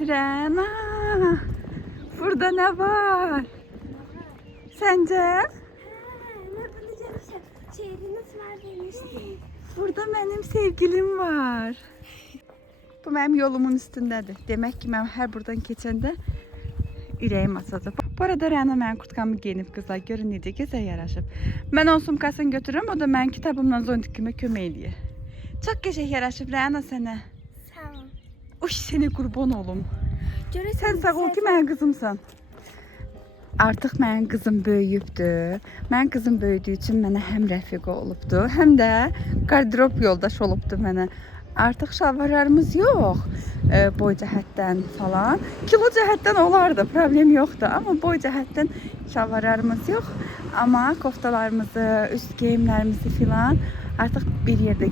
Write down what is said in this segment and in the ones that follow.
Rana, burada ne var? Sence? Burada benim sevgilim var. Bu benim yolumun üstündedir. Demek ki ben her buradan keçəndə ürəyim açacaq. Bu arada Rana mənim kurtkamı giyinib qızlar. Görün necə gözəl yaraşıb. Mən onun sumkasını götürürüm, o da mənim kitabımla zontikimə kömək eləyir. Çox qəşəng yaraşıb Rana sənə. Sağ ol. Uş, seni qurban olum. Görəsən Sən sağ ol ki, mənim qızımsan. Artıq mənim qızım böyüyübdür. Mənim qızım böyüdüyü üçün mənə həm rəfiqə olubdu, həm də qardırop yoldaş olubdu mənə. Artıq şalvarlarımız yox, boy cəhətdən falan. Kilo cəhətdən olardı, problem yoxdur. Amma boy cəhətdən şalvarlarımız yox. Amma koftalarımızı, üst geyimlərimizi filan artıq bir yerdə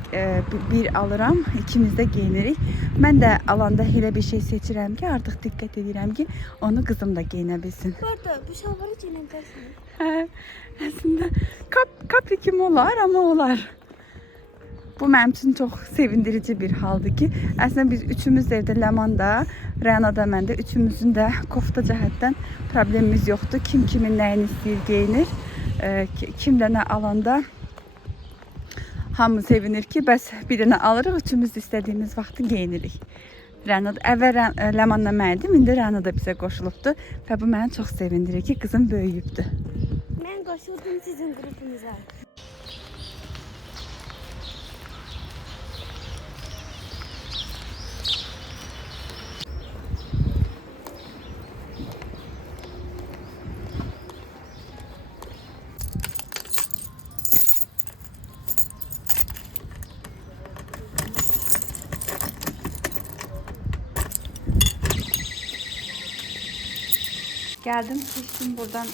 bir alıram, ikimiz də geyinirik. Mən də alanda elə bir şey seçirəm ki, artıq diqqət edirəm ki, onu qızım da geyinə bilsin. Bu arada bu şalvarı giyinə bilərsən. Hə, əslində kapri kimi olar, amma olar. Bu mənim üçün çox sevindirici bir haldır ki, əslində biz üçümüz də evdə Ləmanda, Rəna da məndə, üçümüzün də kofta cəhətdən problemimiz yoxdur. Kim kimin nəyini istəyir geyinir, kim də nə alanda hamı sevinir ki, bəs bir dənə alırıq, üçümüz də istədiyimiz vaxtı geyinirik. Rəna da əvvəl Ləmanla mən idim, indi Rəna da bizə qoşulubdu və bu məni çox sevindirir ki, qızım böyüyübdü. Mən qoşuldum sizin qrupunuza. Geldim, seçtim buradan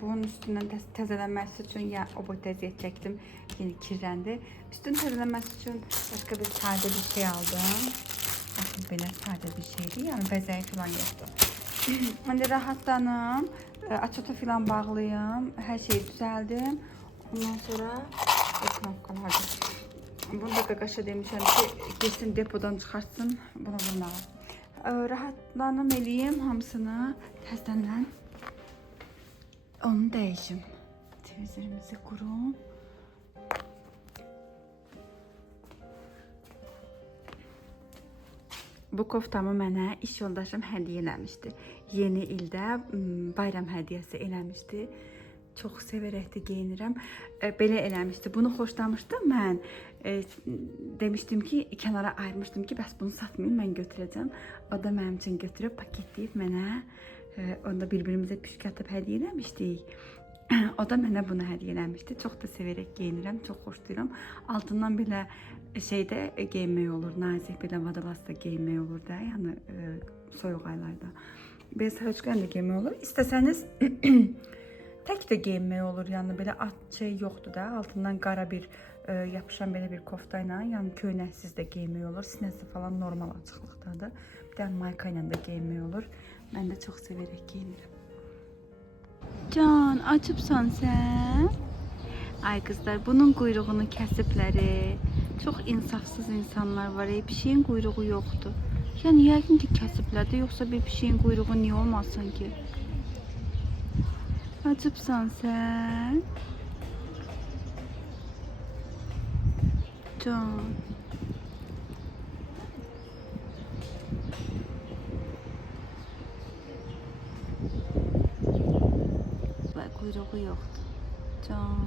bunun üstünden təzələnməsi üçün ya o boy təziyyət çəkdim, yeni kirləndi. Üstün təzələnməsi üçün başqa bir sadə bir şey aldım. Bakın belə sadə bir şeydir, yəni bəzəyi falan yoxdur. İndi rahatlanım, açota falan bağlayım, hər şeyi düzəldim. Ondan sonra knopkalardır. Bunu da qaqaşa demişəm ki, kesin depodan çıxartsın, bunu vurmağa. Rahatlanım eləyim hamısını, təzədən onu dəyişim. Televizorimizi qurum. Bu koftamı mənə iş yoldaşım hədiyyə eləmişdi. Yeni ildə bayram hədiyyəsi eləmişdi. Çox sevərək də geyinirəm. Belə eləmişdi. Bunu xoşlamışdım mən. Demişdim ki, kənara ayırmışdım ki, bəs bunu satmayayım, mən götürəcəm. O da mənim üçün götürüb, paketləyib mənə. Onda bir-birimizə püşk atıb hədiyyə eləmişdik. O da mənə bunu hədiyyə eləmişdi. Çox da sevərək geyinirəm, çox xoşlayıram. Altından belə şeydə geyinmək olur, nazik belə vadalasta geyinmək olur da, yəni soyuq aylarda. Belə sarıçqan da geyinmək olur. İstəsəniz tək də geyinmək olur, yəni belə şey yoxdur da, altından qara bir yapışan belə bir kofta ilə, yəni köynəksiz də geyinmək olur, sinəsi falan normal açıqlıqdadır. Bir də mayka ilə də geyinmək olur. Mən də çox sevərək geyinirəm. Can, açıbsan sən? Ay qızlar, bunun quyruğunu kəsibləri. Çox insafsız insanlar var, bir şeyin quyruğu yoxdur. Yəni yəqin ki kəsiblər də, yoxsa bir şeyin quyruğu niyə olmasın ki? Acıbsan sen. Can. Ve kuyruğu yoktu. Can.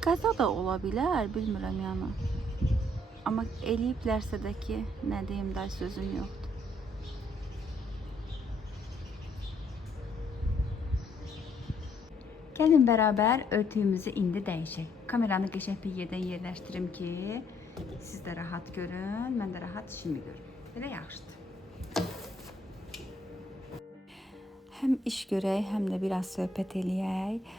Qaza da ola bilər, bilmirəm yəni. Amma eləyiblərsə də ki, nə deyim də sözüm yoxdur. Gəlin beraber örtüyümüzü indi dəyişək. Kameranı qəşəng bir yerdən yerləşdirim ki, siz də rahat görün, mən də rahat işimi görüm. Belə yaxşıdır. Həm iş görək, həm də biraz söhbət eləyək.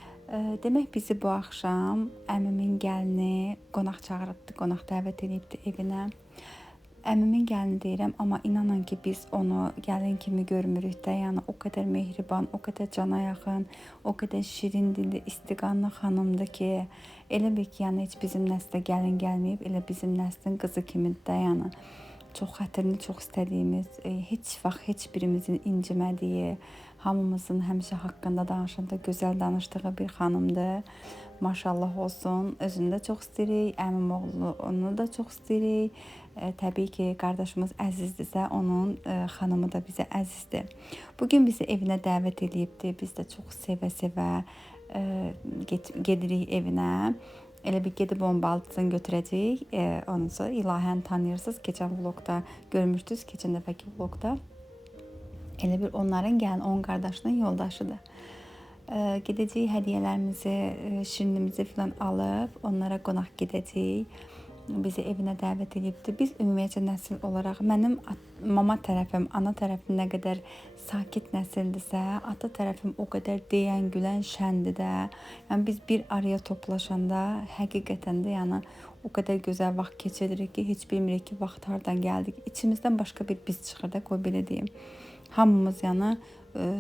Demək bizi bu axşam əmimin gəlini qonaq çağırıbdı, qonaq dəvət edibdi evinə. Əmimin gəlini deyirəm, amma inanın ki, biz onu gəlin kimi görmürük də, yəni o qədər mehriban, o qədər cana yaxın, o qədər şirin dilli, istiqanlı xanımdır ki, elə bir ki, yəni heç bizim nəslə gəlin gəlməyib, elə bizim nəslin qızı kimidir də, yəni. çox xətrini çox istədiyimiz, heç vaxt heç birimizin incimədiyi, hamımızın həmişə haqqında danışanda gözəl danışdığı bir xanımdır. Maşallah olsun. Özünü də çox istəyirik, əmim oğlunu da çox istəyirik. Təbii ki, qardaşımız əzizdirsə, onun xanımı da bizə əzizdir. Bugün bizi evinə dəvət edibdi. Biz də çox sevə-sevə gedirik evinə. Elə bir gedib onun balısını götürəcəyik. Ondan sonra İlahəni tanıyırsınız. Keçən vlogda görmüşdünüz, keçən dəfəki vlogda. Elə bir onların gəlin, onun qardaşının yoldaşıdır. Gedəcəyik, hədiyyələrimizi, şirinimizi falan alıb onlara qonaq gedəcəyik. Bizi evinə dəvət edibdi. Biz ümumiyyətcə nəsil olaraq mənim mama tərəfim, ana tərəfim nə qədər sakit nəsildirsə, ata tərəfim o qədər deyən, gülən, şəndir də. Yəni biz bir araya toplaşanda həqiqətən də yəni o qədər gözəl vaxt keçiririk ki, heç bilmirik ki, vaxt hardan gəldik. İçimizdən başqa bir biz çıxır da, qoy belə deyim. Hamımız yəni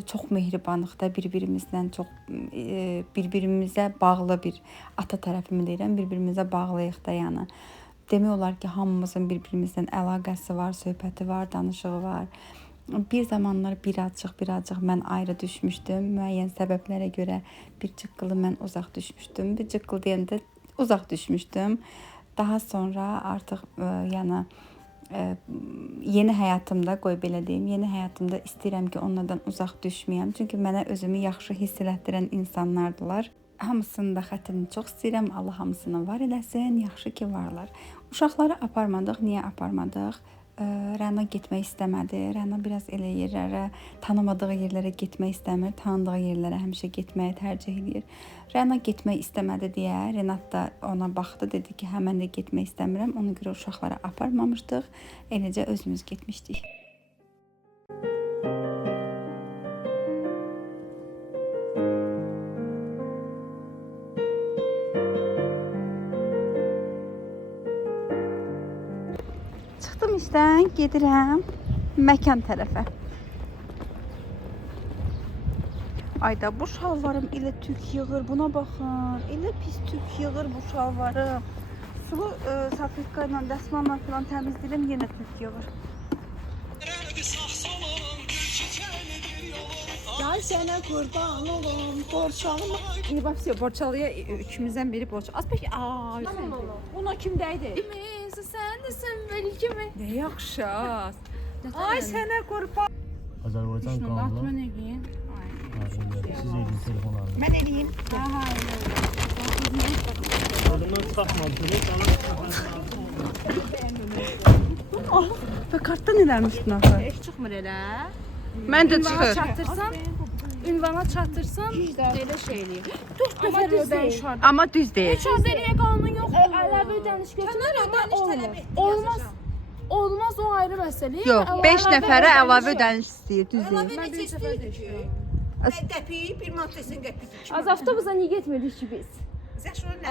çox mehribanlıqda bir-birimizlə çox bir-birimizə bağlı bir ata tərəfimi deyirəm, bir-birimizə bağlıyıq da yəni. Demək olar ki, hamımızın bir-birimizlə əlaqəsi var, söhbəti var, danışığı var. Bir zamanlar birazcıq mən ayrı düşmüşdüm. Müəyyən səbəblərə görə bir cıqqılı mən uzaq düşmüşdüm. Bir cıqqıl deyəndə uzaq düşmüşdüm. Daha sonra artıq yəni yeni həyatımda, qoy belə deyim, yeni həyatımda istəyirəm ki, onlardan uzaq düşməyəm. Çünki mənə özümü yaxşı hiss elətdirən insanlardılar. Hamısının da xətrini çox istəyirəm. Allah hamısını var eləsin. Yaxşı ki, varlar. Uşaqları aparmadıq. Niyə aparmadıq? Rəna getmək istəmədi. Rəna biraz elə yerlərə, tanımadığı yerlərə getmək istəmir. Tanıdığı yerlərə həmişə getməyi tərcih edir. Rəna getmək istəmədi deyə Renat da ona baxdı, dedi ki, hə mən də getmək istəmirəm. Ona görə uşaqları aparmamışdıq. Eləcə özümüz getmişdik. Çıxdım işdən, gedirəm məkan tərəfə. Ayda bu şalvarım elə tük yığır, buna baxın. Elə pis tük yığır bu şalvarım. Sulu salfetka ilə, dəsmalla falan təmizləyirəm, yenə tük yığır. Gel sənə qurban olum, borçalma. İndi bax, borçalıya üçümüzdən biri borç. Az peki, Buna kimdəydi? Sənsən mənim kimi. Ne yaxşı. Ay sənə qurban. Azərbaycan qanunu. Mən eləyim. Siz edin telefonlarını. Mən eləyim. Adımdan çıxartmadınız. Və kartdan eləmişdin axı. Heç çıxmır elə. Mən də Ünvana çıxır. çatdırsan, ünvana çatdırsan belə şey eləyir. 4 dəfə ödəniş var. Amma düz deyil. Heç azəriyə qanun yoxdur. Əlavə ödəniş götürür, olmaz. Olmaz, o ayrı məsələ. Yox, 5 nəfərə əlavə ödəniş istəyir, düz deyil. Mən bir səfər deyirəm. Qəpiyi, bir manatın qəpiyi. Az avtobusa niyə getmirdik ki biz?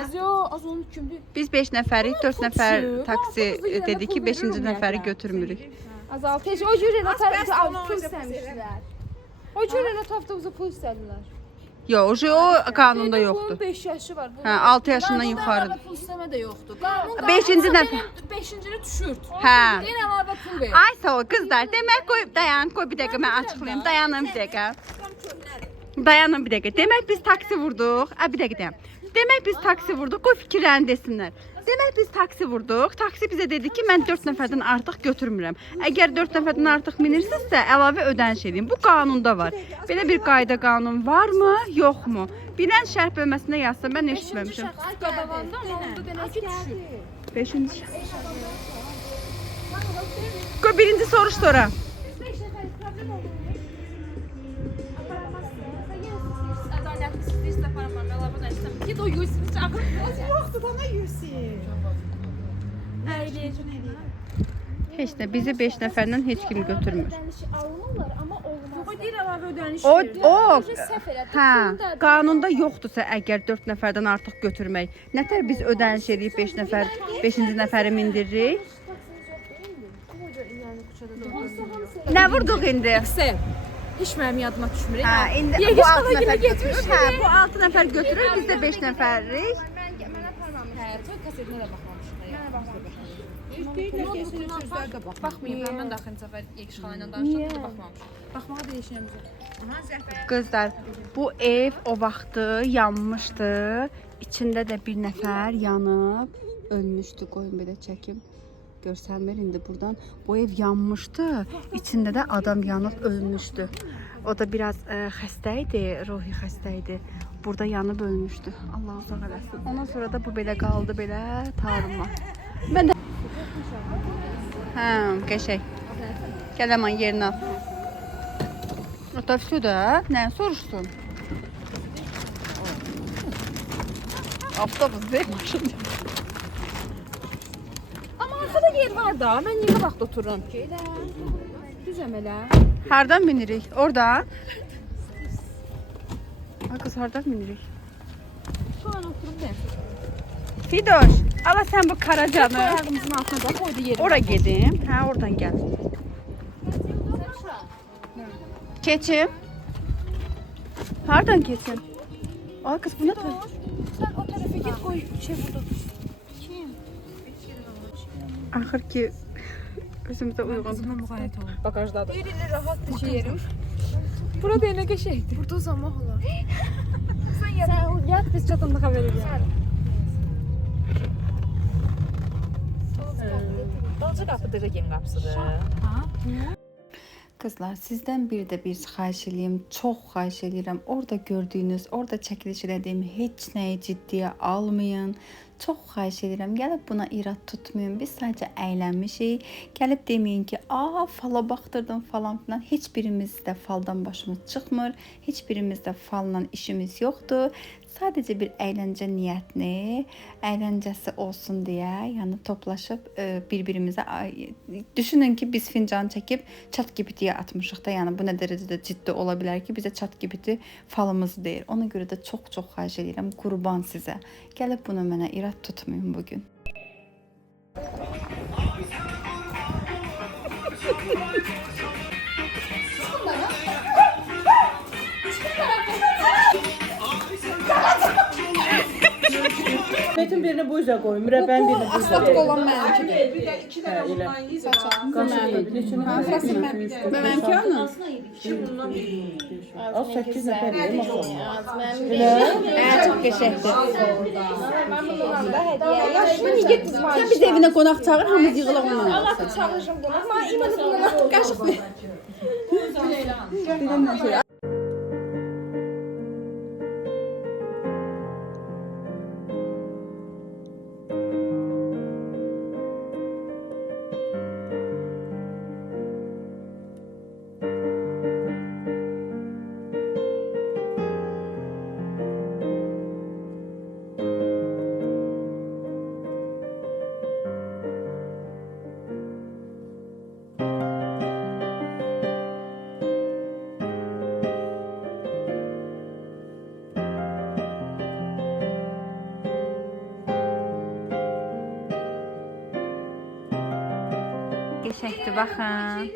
Az yox, az onun kimdir? Biz 5 nəfərik, 4 nəfər taksi dedi ki, 5-ci nəfəri götürmürük. Azal, heç o cür elə pul istəmişdilər. O cür elə avtobusa pul istədilər. Yox, o qanunda yoxdur. 5 yaşı var. Hə, 6 yaşından yuxarıdır. Pul istəmə də yoxdur. Qanunda 5-ci nəfər. 5-cini düşürt. Hə. Yenə əlavə pul ver. Ay sağ ol qızlar. Demək qoy dayan, qoy bir dəqiqə mən açıqlayım. Dayanın bir dəqiqə. Dayanın bir dəqiqə. Demək biz taksi vurduq. Bir dəqiqə deyim. Demək biz taksi vurduq. Qoy fikirlərini desinlər. Demək biz taksi vurduq. Taksi bizə dedi ki, mən 4 nəfərdən artıq götürmürəm. Əgər 4 nəfərdən artıq minirsinizsə, əlavə ödəniş edin. Bu qanunda var. Belə bir qayda qanun varmı, yoxmu? Bilən şərh bölməsində yazsa, mən eşitməmişəm. Qadavanda onda demək ki düşür. 5-ci. Qoy birinci soruş sonra. Git o Yusuf'u çağır. Yoxdur, bana yüzsün. Heç də bizi 5 nəfərdən heç kim götürmür. Alınırlar amma olmaz. O deyir əlavə ödəniş O, Səhv elədi. hə, qanunda yoxdursa əgər 4 nəfərdən artıq götürmək, nətər biz ödəniş edib 5 nəfər, 5-ci nəfəri mindiririk? Nə vurduq indi? Sən heç mənim yadıma düşmür. Hə, indi bu 6 nəfər götürür. Hə, bu 6 nəfər götürür, biz də 5 nəfərik. Hə, toy kasetinə də baxmamışıq. Mənə baxmamışıq. Deyirlər ki, senin sözlər də bax. Baxmayıb. Mən də axırıncı səfər Yekiş xala ilə danışdım, baxmamışam. Baxmağa dəyişəyimizə. Qızlar, bu ev o vaxtı yanmışdı. İçində də bir nəfər yanıb ölmüşdü. Qoyun belə çəkim. Görsənmir indi buradan. Bu ev yanmışdı. İçində də adam yanıb ölmüşdü. O da biraz xəstə idi, ruhi xəstə idi. Burada yanıb ölmüşdü. Allah uzaq eləsin. Ondan sonra da bu belə qaldı belə tarıma. Mən də qəşəng. Gəl aman yerinə al. Otobüsü də nə soruşsun? Avtobus deyil, maşın deyil. Amma arxada yer var da, mən niyə vaxt otururum ki? Düzəm elə. Hardan binirik? Oradan. Ay kız hardan binirik? Şu an oturup deyim. Fidoş, ala sen bu Karacanı. Ayağımızın altına da koydu yeri. Ora gedim. Ha oradan gel. Keçim. Hardan keçim? Ay kız bu ne? Sen o tarafa git koy şey burada. Kim? Axır ki özümüzə uyğun. Ağzımdan müğayət olun. Bagajdadır. Yerində rahat düşəyerim. Burada elə qəşəkdir. Burada uzanmaq olar. Sen yat biz çatanda haber edelim. Dalcı qapıdır, gen qapısıdır. Kızlar sizden bir de bir xahiş eləyim, çox xahiş eləyirəm. Orada gördüyünüz, orada çəkiliş elədiyim heç nəyi ciddiyə almayın. Çox xahiş edirəm. Gəlib buna irad tutmayın. Biz sadəcə əylənmişik. Gəlib deməyin ki, fala baxdırdım falan filan. Heç birimiz də faldan başımız çıxmır. Heç birimiz də falla işimiz yoxdur. Sadəcə bir əyləncə niyyətini, əyləncəsi olsun deyə, yəni toplaşıb bir-birimizə düşünün ki, biz fincan çəkib ChatGPT-yə atmışıq da, yəni bu nə dərəcədə ciddi ola bilər ki, bizə ChatGPT falımızı deyir. Ona görə də çox xahiş edirəm, qurban sizə. Gəlib bunu mənə irad tutmayın bu gün. Metin birini bu üzə qoy, mürəbbənin birini bu üzə qoy. Olan mənimkidir. Bir də 2 dənə ondan yeyəcək. Mənimki hanı? Az 8 nəfər yeyir, Çox qəşəngdir. Yaşını niyə getdiniz? Sən biz evinə qonaq çağır, hamımız yığılaq onunla. Allah çağırışım qonaq. Mən imanı bununla qaşıq Qəşəngdir, baxın.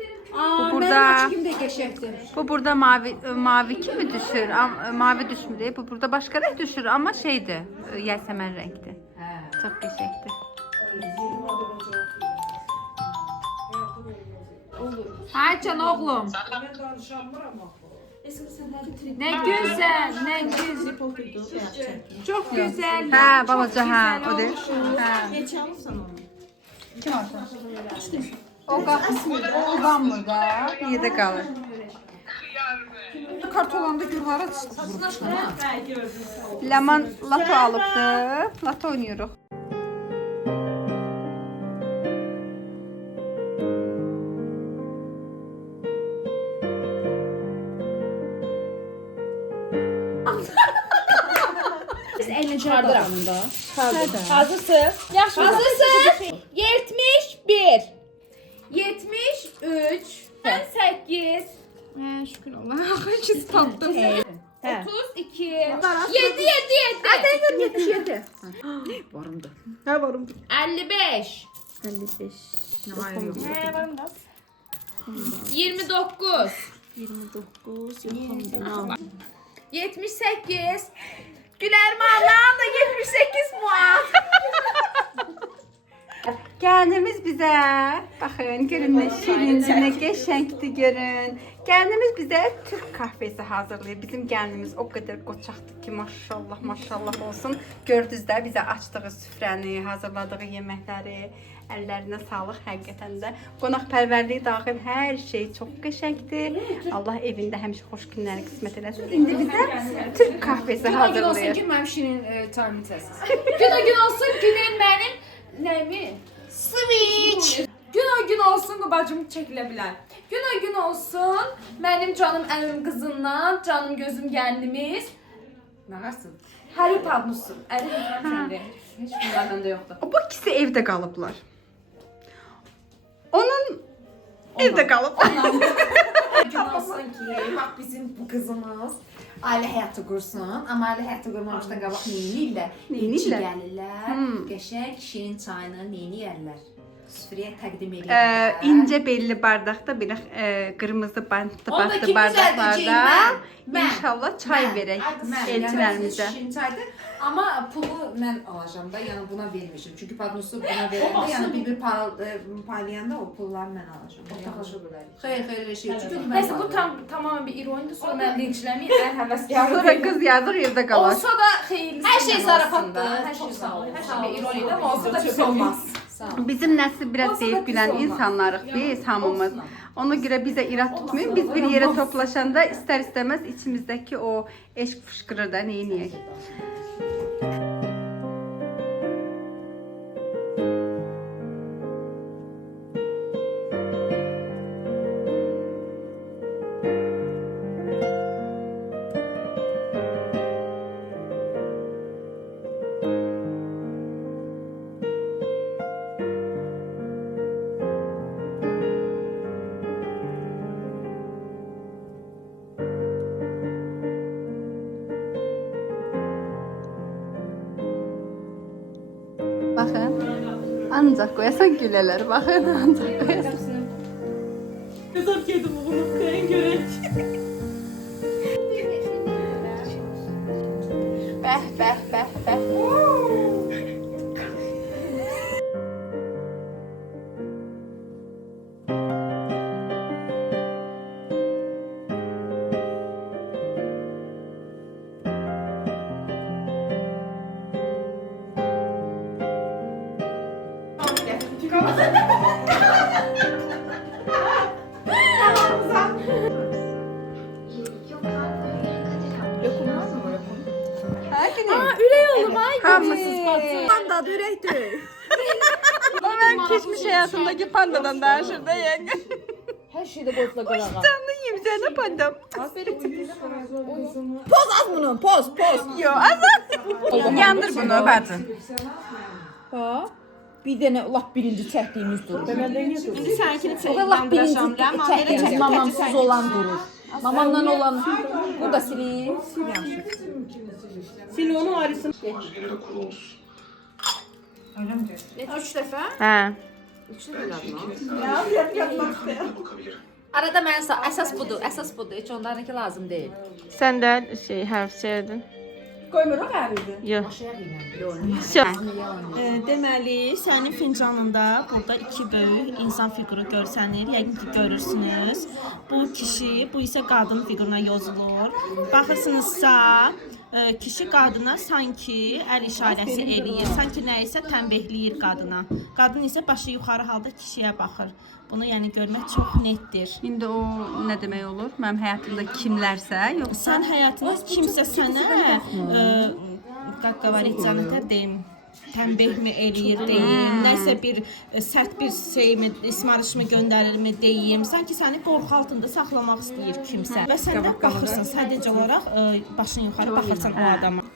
Bu burada mavi kimi düşür, mavi düşmür. Bu burada başqa rəng düşür, amma şeydir, yasəmən rəngdir. Çox qəşəngdir. Haycan oğlum. Ne güzel, ne güzel. Çok güzel. Hə, balaca, hə, o deyil. Hə. Kim olsun? O qalxmır, o qalmır da, yerdə qalır. Kartolanda gülhara çıxdı. Ləman lato alıbdı, lato oynayırıq. Hazırsınız? Hazırsınız? 71. 73. Ben 8. Şükür Allah'a. Akıncı tapdım. 32. 7. Zaten 77. Varımdı. Hə, varımdır. 55. 55. He varım da. 29. 29, yoxamdır. 78. Güler Mağlan da 78 puan. Gəlinimiz bizə, baxın, görün nə şirindir, nə qəşəngdir görün. Gəlinimiz bizə Türk kahvesi hazırlayır. Bizim gəlinimiz o qədər qoçaqdır ki, maşallah, maşallah olsun. Gördünüz də bizə açdığı süfrəni, hazırladığı yeməkləri, əllərinə sağlıq həqiqətən də. Qonaqpərvərliyi daxil hər şey çox qəşəngdir. Allah evində həmişə xoş günləri qismət eləsin. İndi bizə Türk kahvesi Gün olsun hazırlayır. ki, mənim şirin çayımı içəsiniz. Gün olsun günün mənim nəyimi? Switch. Gün olsun bu bacım çəkilə bilər. Gün olsun mənim canım əmim qızından, canım gözüm gəlinimiz. Nə varsın? Harry Padnusu. Əli bilmirəm. Heç bunlar məndə yoxdur. Bu ikisi evdə qalıblar. Onun evdə qalıb. Gün olsun ki, bax bizim bu qızımız ailə həyatı qursun. Amma ailə həyatı qurmamışdan qabaq neynirlər? Neynirlər? Gəlirlər, qəşəng şirin çayını neynirlər? Süfrəyə təqdim edirlər. İnce belli bardaqda belə qırmızı bantlı Onu da bantlı kim bardaqlarda düzəldəcək? Mən. inşallah çay verək elçilərimizə. Şirin çaydır. Amma pulu mən alacağım da, yəni buna vermişim. Çünki padnosu buna verəndə, yəni bir paylayanda o pulları mən alacağım. Ortalaşa bölərik. Xeyr, şey. Çünki Neyse bu tamamen bir ironidir. Sonra mən linçləməyim. Ən həvəskarım. Sonra qız yazır evdə qalar. Olsa da xeyirlisi. hər şey zarafatdır. Hər şey sağ olun. Hər şey bir ironidir ama olsa da pis olmaz. Bizim nəsil biraz deyib gülən insanlarıq biz hamımız. Ona görə bizə irad tutmayın. Biz bir yerə toplaşanda istər-istəməz içimizdəki o eşq fışqırır da, neyniyək? Baxın, ancaq qoyasan gülələr, baxın, ancaq qoyasan. Kızar kedim bunu ben görek. Bəh. Hamısı panda dürəkdir. O mən keçmiş həyatımdakı pandadan danışır da yəqin. Hər şeydə qoyubla qırağa. Canlı yiyim sənə pandam. Poz az bunu, poz. Yo, azad. Yandır bunu bacı. Ha? Bir dənə lap birinci çəkdiyimiz durur. İndi səninkini O da lap birinci çəkdiyimiz mamamsız olan durur. Mamamdan olan bu da sileyim. Sil onu arasın. 3 dəfə. Hə. Arada mən əsas budur. Heç onlarınki lazım deyil. Sən də hərf çevirdin. Koymuruq ərizi. Yox. Deməli, sənin fincanında burada iki böyük insan fiquru görsənir. Yəqin ki, görürsünüz. Bu kişi, bu isə qadın fiquruna yazılır. Baxırsınızsa, kişi qadına sanki əl işarəsi eləyir. Sanki nəyisə tənbihləyir qadına. Qadın isə başı yuxarı halda kişiyə baxır. Bunu yəni görmək çox netdir. İndi o nə demək olur? Mənim həyatımda kimlərsə, yoxsa Sən həyatında kimsə sənə qaqqavaricənətə deyim, tənbihmi eləyir deyim, nəsə bir sərt bir şeymi, ismarışımı göndərirmi deyim, sanki səni qorxu altında saxlamaq istəyir kimsə. Və sən də baxırsan, sadəcə olaraq başın yuxarı baxırsan o adama.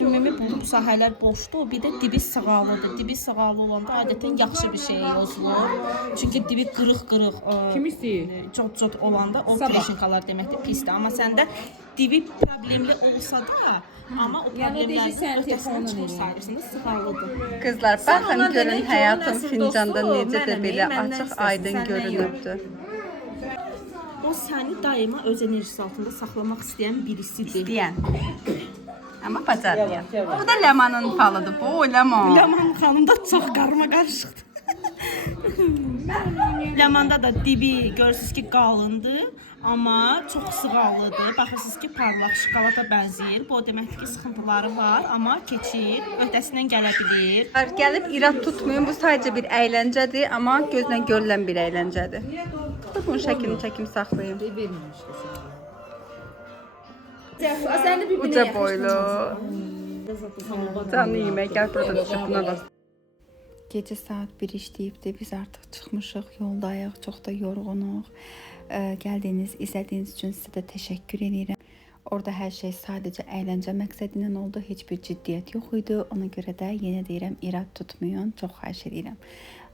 Ümumi bu sahələr boşdur, bir də dibi sığalıdır. Dibi sığalı olanda adətən yaxşı bir şey yazılır. Çünki dibi qırıq-qırıq, cot-cot olanda o treşinkalar deməkdir, pisdir. Amma səndə dibi problemli olsa da, amma o problemlərin öhdəsindən çıxır sayırsınız, sığalıdır. qızlar, baxın görün həyatım fincanda necə də belə açıq, aydın görünübdür. O səni daima öz enerjisi altında saxlamaq istəyən birisidir. Deyən. Amma bacarmıyam. Bu da Ləmanın falıdır. Bu Ləman. Ləman xanım da çox qarma qarışıqdır. Ləmanda da dibi görürsüz ki, qalındır, amma çox sığallıdır. Baxırsınız ki, parlaq şokolada bənzəyir. Bu o deməkdir ki, sıxıntıları var, amma keçir, öhdəsindən gələ bilir. Gəlib irad tutmayın. Bu sadəcə bir əyləncədir, amma gözlə görülən bir əyləncədir. Bunun şəklini çəkim saxlayın. Uca boylu. Canlı yemək gəl burada düşüb buna bax. Gecə saat 1 işləyibdi. Biz artıq çıxmışıq, yoldayıq, çox da yorğunuq. Gəldiyiniz, izlədiyiniz üçün sizə də təşəkkür edirəm. Orada hər şey sadəcə əyləncə məqsədi ilə oldu. Heç bir ciddiyyət yox idi. Ona görə də yenə deyirəm, irad tutmayın. Çox xahiş edirəm.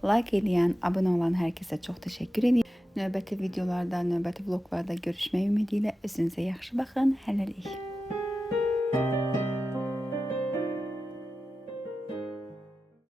Like eləyən, abunə olan hər kəsə çox təşəkkür edirəm. Növbəti videolarda, növbəti vloglarda görüşmək ümidi ilə özünüzə yaxşı baxın. Hələlik.